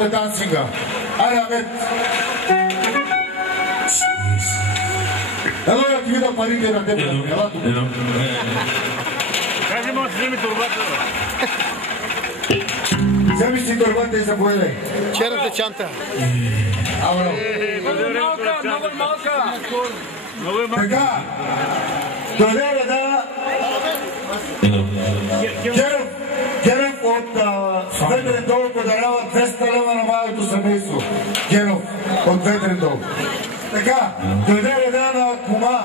the dancinga. Айде, Амет. Ела да ти видя парите на тебе. Ела тук. Кажи му, вземи турбата. Вземи си турбата и заповедай. Черната чанта. Абро. Много е малка. Така. Дойде да... Геров от Ветрен дол подарява 200 лева на малото семейство. Геров от Ветрен дол. Така, дойде реда на кума.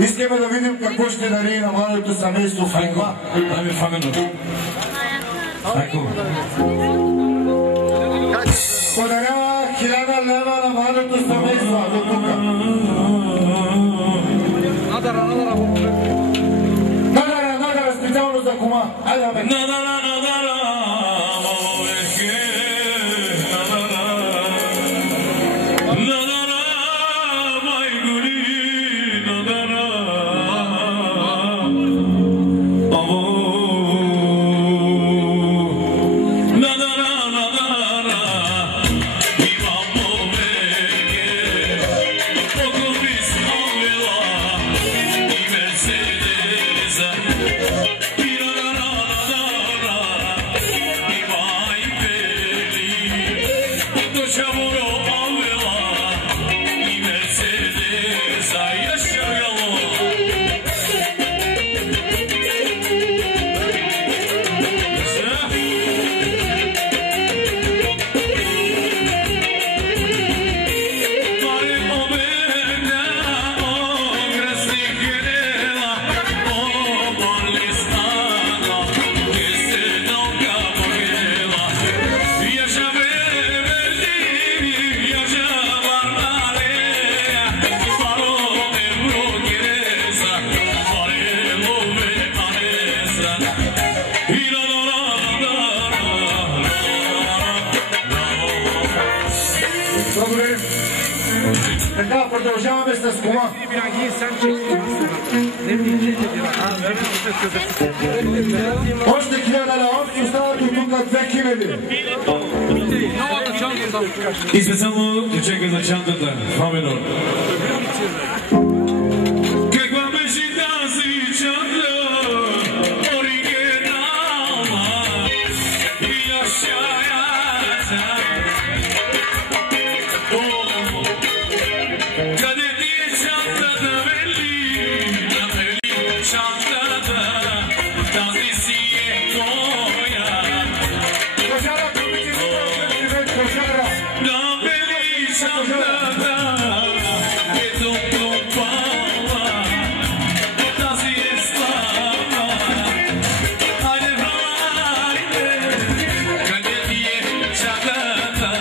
Искаме да видим какво ще дари на малото семейство в кума. Дай фамено. Подарява 1000 лева на малото семейство. До тука. Надара, специално за кума. Айде, бе. Така, продължаваме с кума. Още 1000 лева, остават от тук 2000. И специално чека за чантата. Фамено. Каква беше тази чанта? Оригинална. И яшаята. Къде ти е чантата, вели? Чантата. Тази си е твоя. Да вели чантата. Ето пропала. Тази е слава. Хайде, хайде. Къде ти е чантата?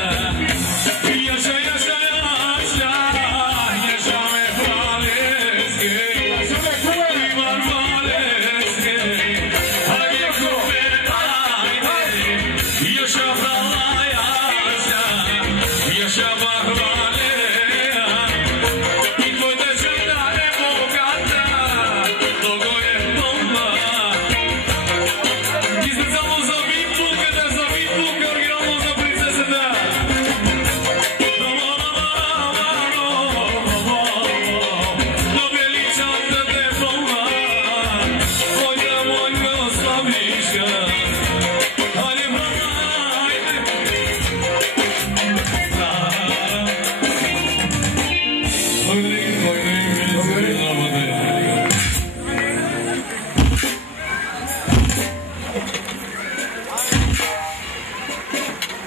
Яша, яша, яша. Яша ме хвалески. Иван хвалески. Хайде, купе, хайде. Яша хвала, яша. Яша хвалея. И твоята жена е богата. Много е пълна. И специално за Випулката, оригинално за принцесата. Но величаната е пълна. Моята славиша. Хайде, хайде.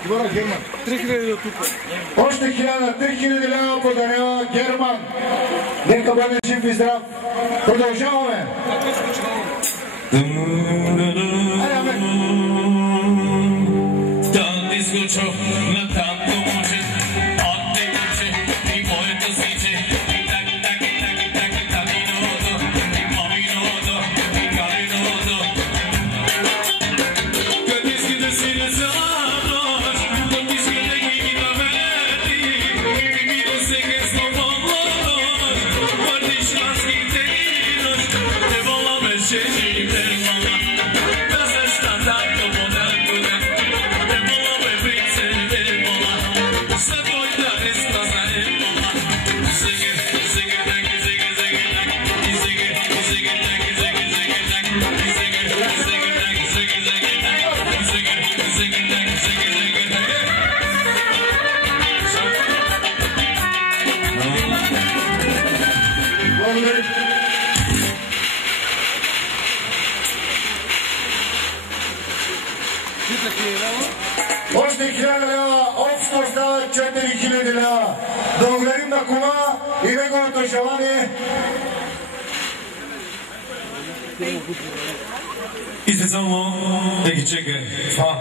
Двора Герман. 3000 от тук. Още 3000 лева подарява Герман. Нека бъде жив и здрав. Продължаваме. Айде, Амет. Да изключа на танто може, от те куче и моето свиче. И так, таминото, маминото, и калиното. Къде си да си не забраш, къде си да ги навети, и ми до сега свободно, върниш ласките и нощ, те вола беше и те вола. Да се стата, то вода тук. 4000 лева. Да благодарим на кума и неговото желание. И се само да ги чекай. Това.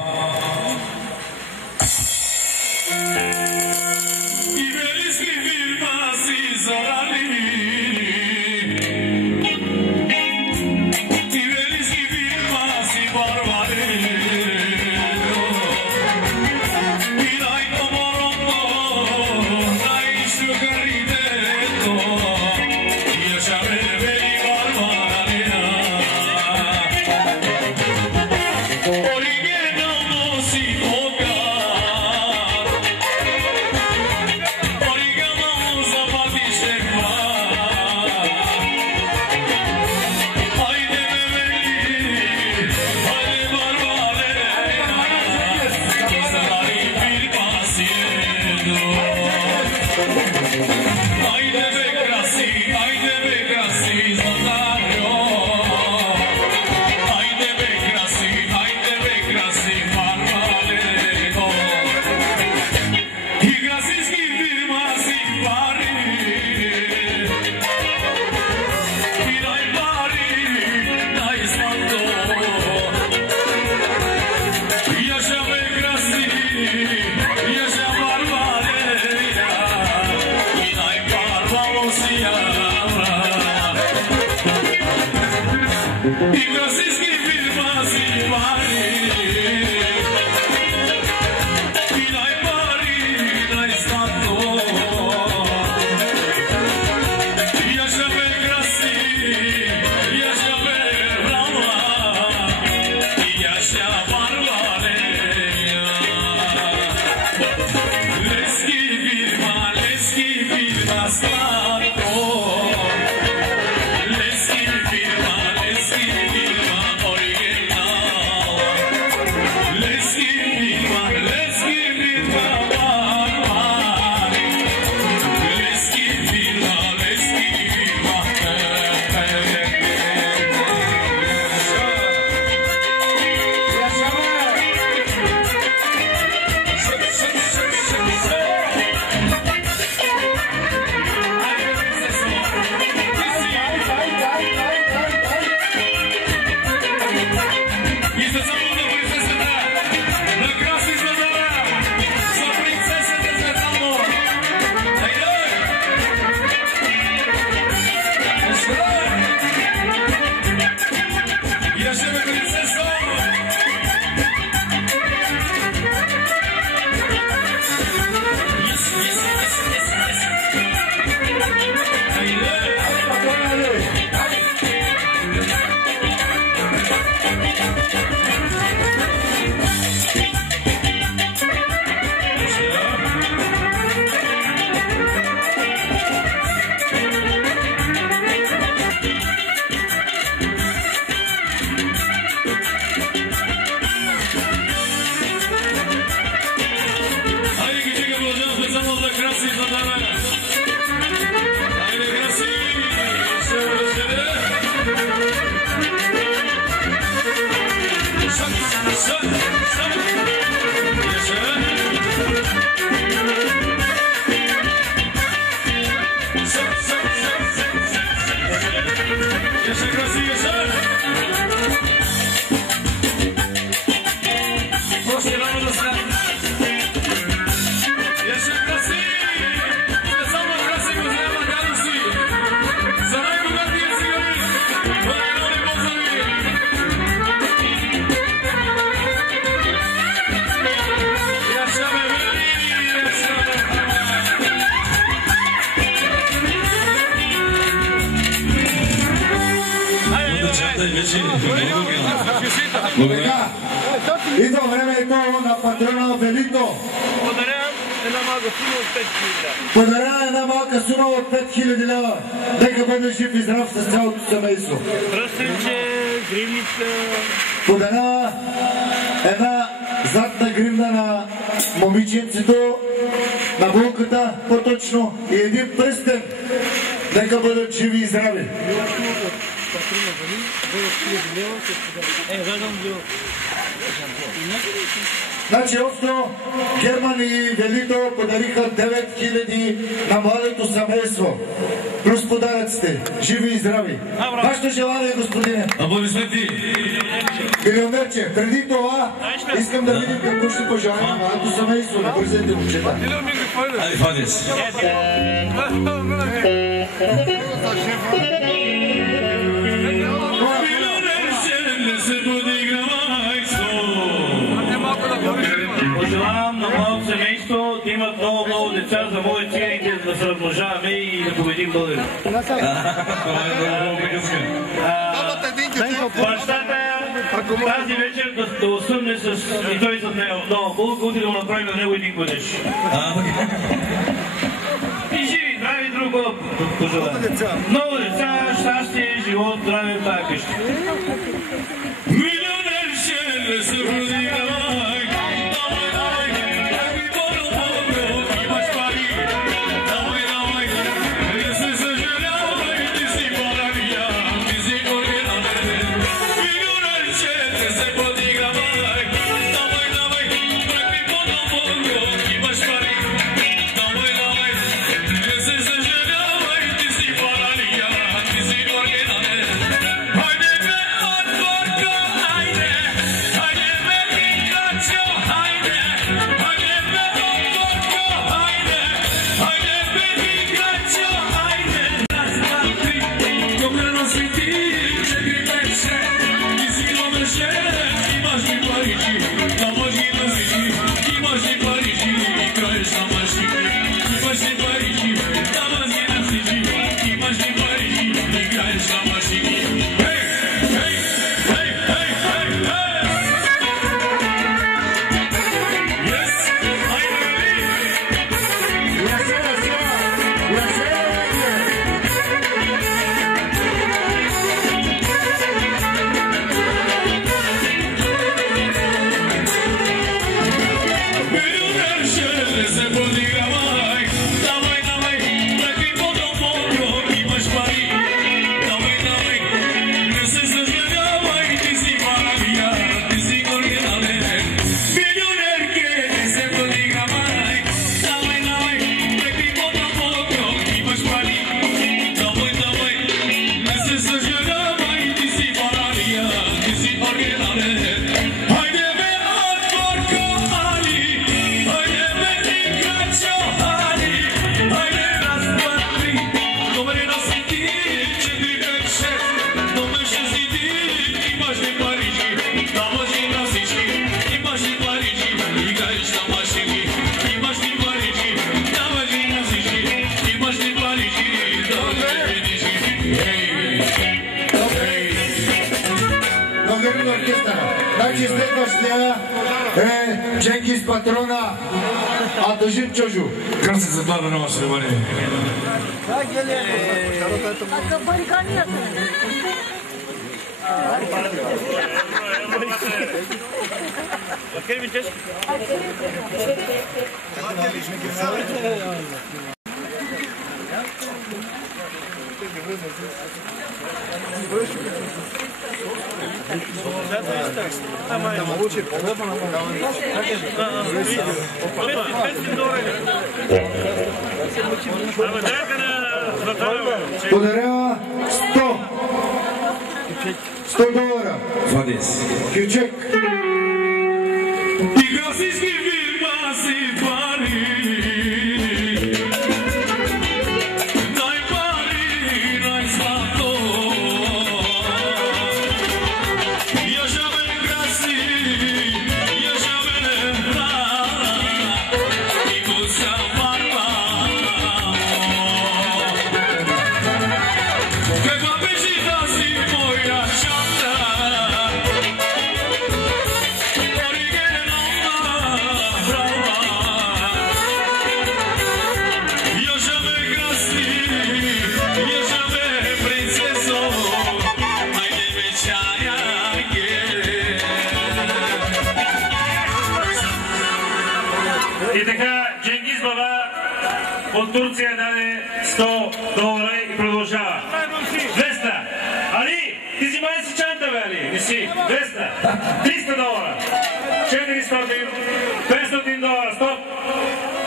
И велиски фирма си зарали. И велиски фирма си барбари. И дай томороndo, дай шугаридето. И я шабе вели барбаралия. Originalno si toca. Originalno zapati se va. Haydi bebeli, haydi barbare. Sarari bir pasiedo. Haydi be grasi, zadario. Haydi be grasi, barbalego. I grasiski firma si pari. I daj pari, daj zlato. Yaşa be grasi, yaşa barbalega. I daj barbalosija. I grasiski firma si pari. I daj pari, daj zlato. Yaşa be grasi, yaşa be brava. I yaşa barbareja. Leski firma zlato. Leski firma original. Leski firma barbar. Leski firma. И се само на принцесата, на краси задара, за принцесата се само. Хайде! Я ще бе принцеса! Хайде ги чека продължавам специално за краси и задара. Хайде краси, ще разделя. Jeszcze kraси, jeszcze. Proszę, rano dostać. Jeszcze kraси. Samo kraси go zajema gadusi. За най-богатия цигарин. Благодарни позdraви. Yaşa bebeli, yaşa Така, идва времето на патрона Велико. Подарявам една малка сума от 5000 лева. Подарява една малка сума от 5000 лева. Нека бъде жив и здрав с цялото семейство. Пръстенче, гривничка. Подарява една задна гривна на момиченцето, на булката по-точно, и един пръстен. Нека бъдат живи и здрави. Е, задам го. Значи общо Герман и Велито подариха 9000 на младото семейство. Плюс подаръците. Живи и здрави. Вашето желание, господине. Аплодисменти. Милионерче, преди това искам да видим какво ще пожелая на младото семейство. Не бързайте, момчета. Айде, Фадис. Пожелавам на младото семейство да имат много деца за моите циганите, да се размножаваме и да победим българи. Бащата тази вечер да осъмне с и той зад него много булка, утре да направим на него един годиш. И живи, здрави друго пожелавам. Много деца, щастие, живот, здраве в тази къща. Значи следващия е Дженгис Патрона, а държим чужо. Кръсти за това да не ваше внимание. Подарява $100. Фадис. Кючек. И така, Дженгиз Баба от Турция даде $100 и продължава. 200. Али, ти си май си чанта, бе, Али? Не си. 200. $300. 400, 500 долара, стоп!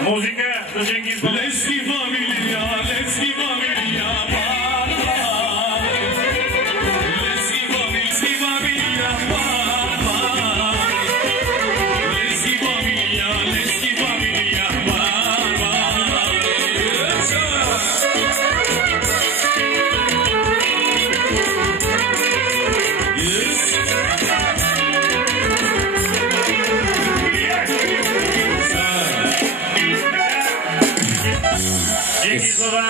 Музика за Дженгиз Бабич. Лески фамилия, лески фамилия, баба. Лески фамилия, баба. Лески фамилия, баба. Дженгиз Баба,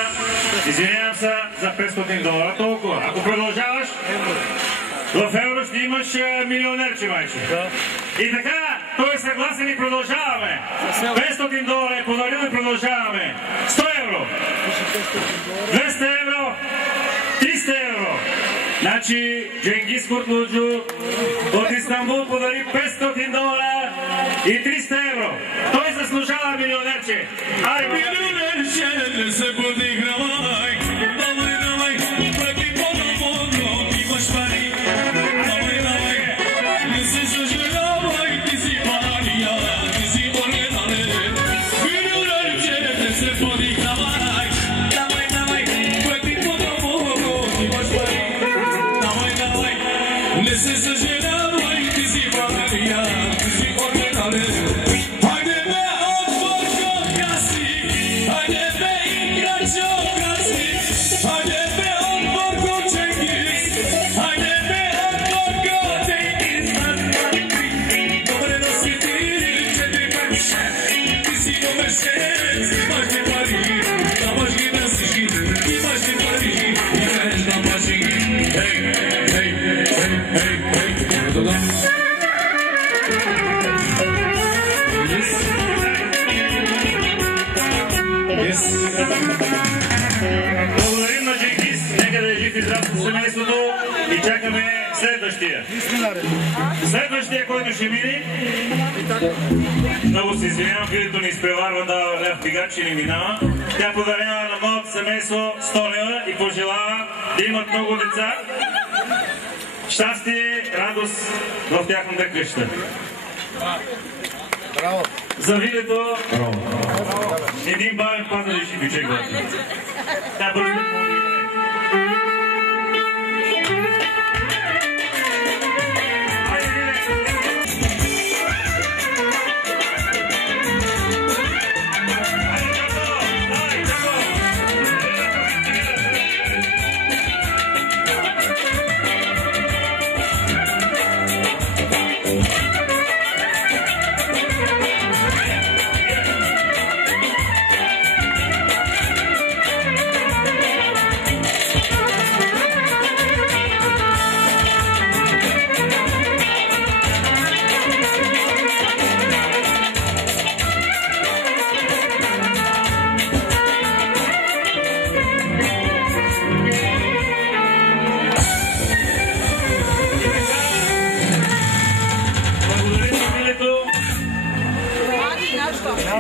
извинявам се за 500 долара, толкова. Ако продължаваш, в евро ще имаш милионерче, майче. И така, той е съгласен и продължаваме. 500 долара е подарил и продължаваме. 100 евро, 200 евро, 300 евро. Значи Дженгиз Куртлуджу от Истанбул подари 500 долара и 300 евро. Той заслужава милионерче. Ай, Милионерче, не се подигравай. Давай, давай, преки по-напълно, имаш пари. Давай, давай, не се съжалявай, ти си пария, ти си оригинален. Милионерче, не се подигравай. Давай, давай, преки по-напълно, имаш пари. Давай, давай, не се съжалявай, ти си пария, ти си оригинален. Хайде бе, отборко гаси, хайде бе, играчо гаси, хайде бе, отборко Дженгиз, хайде бе, отборко Дженгиз. Добре да си ти, че ти пеше, ти си номер 6, имаш ли пари, даваш ги на всички, имаш ли пари, играеш на машини. Хей, хей, хей, хей, хей, додам. благодарим на Дженгиз, нека да е жив и здрав със семейството и чакаме следващия. Следващия, който ще мине, много се извинявам, видето ни изпреварва да лев тигач и не минава. Тя подарява на моето семейство 100 лева и пожелава да имат много деца, щастие, радост в тяхната къща. Браво! За видето един бавен паза реши биче гласа. Тя бързо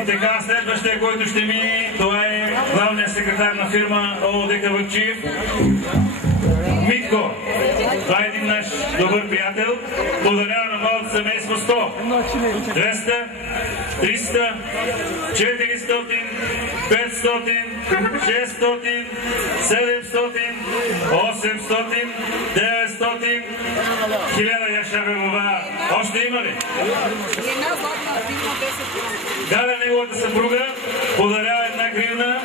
И така, следващия, който ще мине, това е главният секретар на фирма ООД Кавакчиев, Митко. Това е един наш добър приятел. Подарява на малото семейство 100, 200, 300, 400, 500, 600, 700, 800, 900, 1000 яшабе баба. Още има ли? Галя, неговата съпруга, подарява една гривна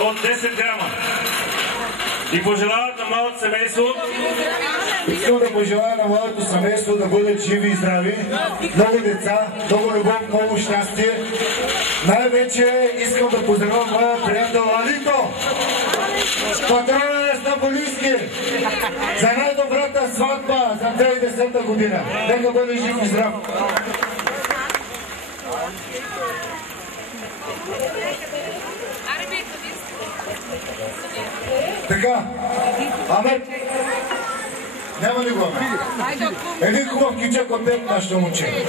от 10 грама. И пожелават на малото семейство. Искам да пожелая на малото семейство да бъдат живи и здрави, много деца, много любов, много щастие. Най-вече искам да поздравя моя приятел Алито, патрона на Стамбулийски, за най-добрата сватба за 2010 година. Нека бъде жив и здрав. Така, Амет, няма ли го Амет? Един хубав кичак от теб, нашето момче.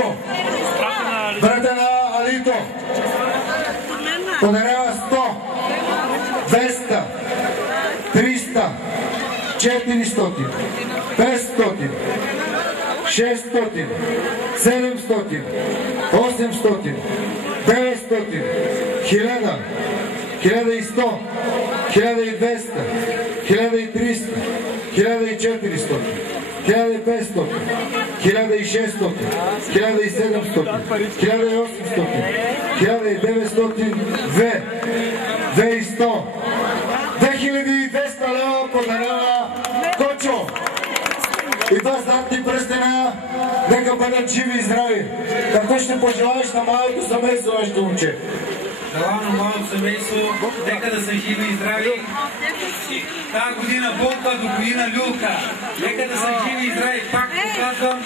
Кочо, брата на Алито, подарява 100, 200, 300, 400, 500, 600, 700, 800, 900, 1000, 1100, 1200, 1300, 1400, 1500, 1600, 1700, 1800, 1900, 2100, 2200 лева подарява Кочо. И два златни пръстена, нека бъдат живи и здрави. Какво ще пожелаеш на малото семейство, нашето момче? Желая на малото семейство, нека да са живи и здрави. Тази година Болка, до година Люлка. Нека да са живи и здрави, пак показвам.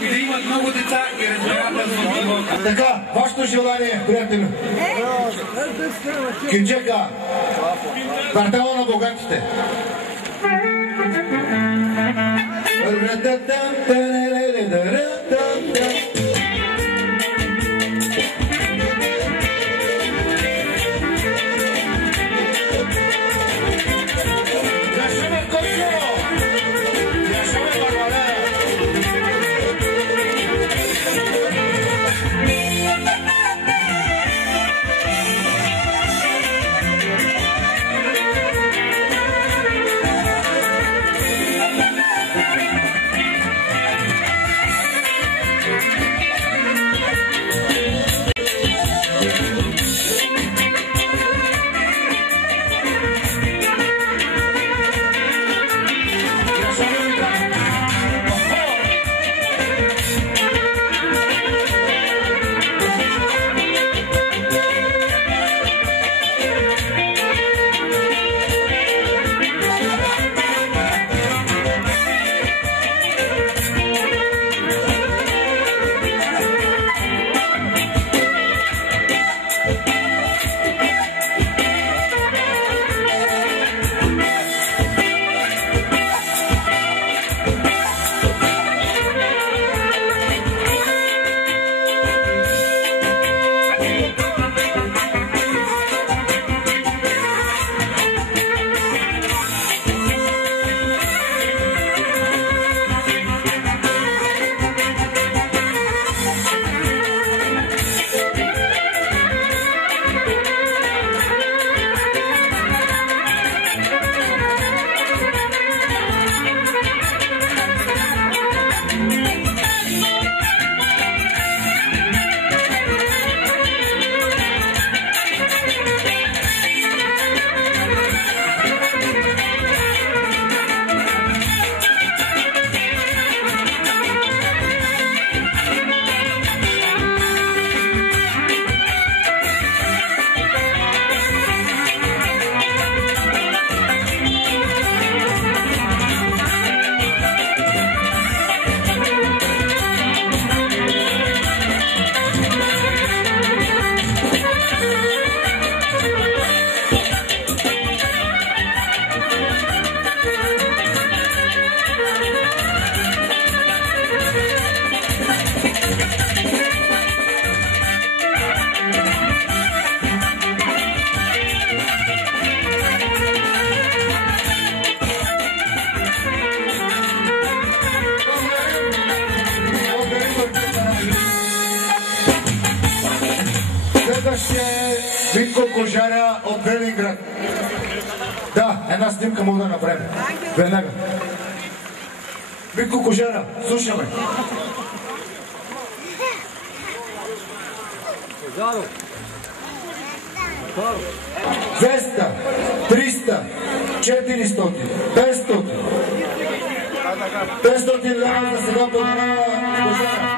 И да имат много деца и разбирателство от Болка. Така, вашето желание, приятели. Кинчека, квартала на богатите. Витко Кожаря от Велинград. Да, една снимка мога да направим. Веднага. Витко Кожаря, слушаме. 200, 300, 400, 500. 500 лева за сега подарява Кожаря.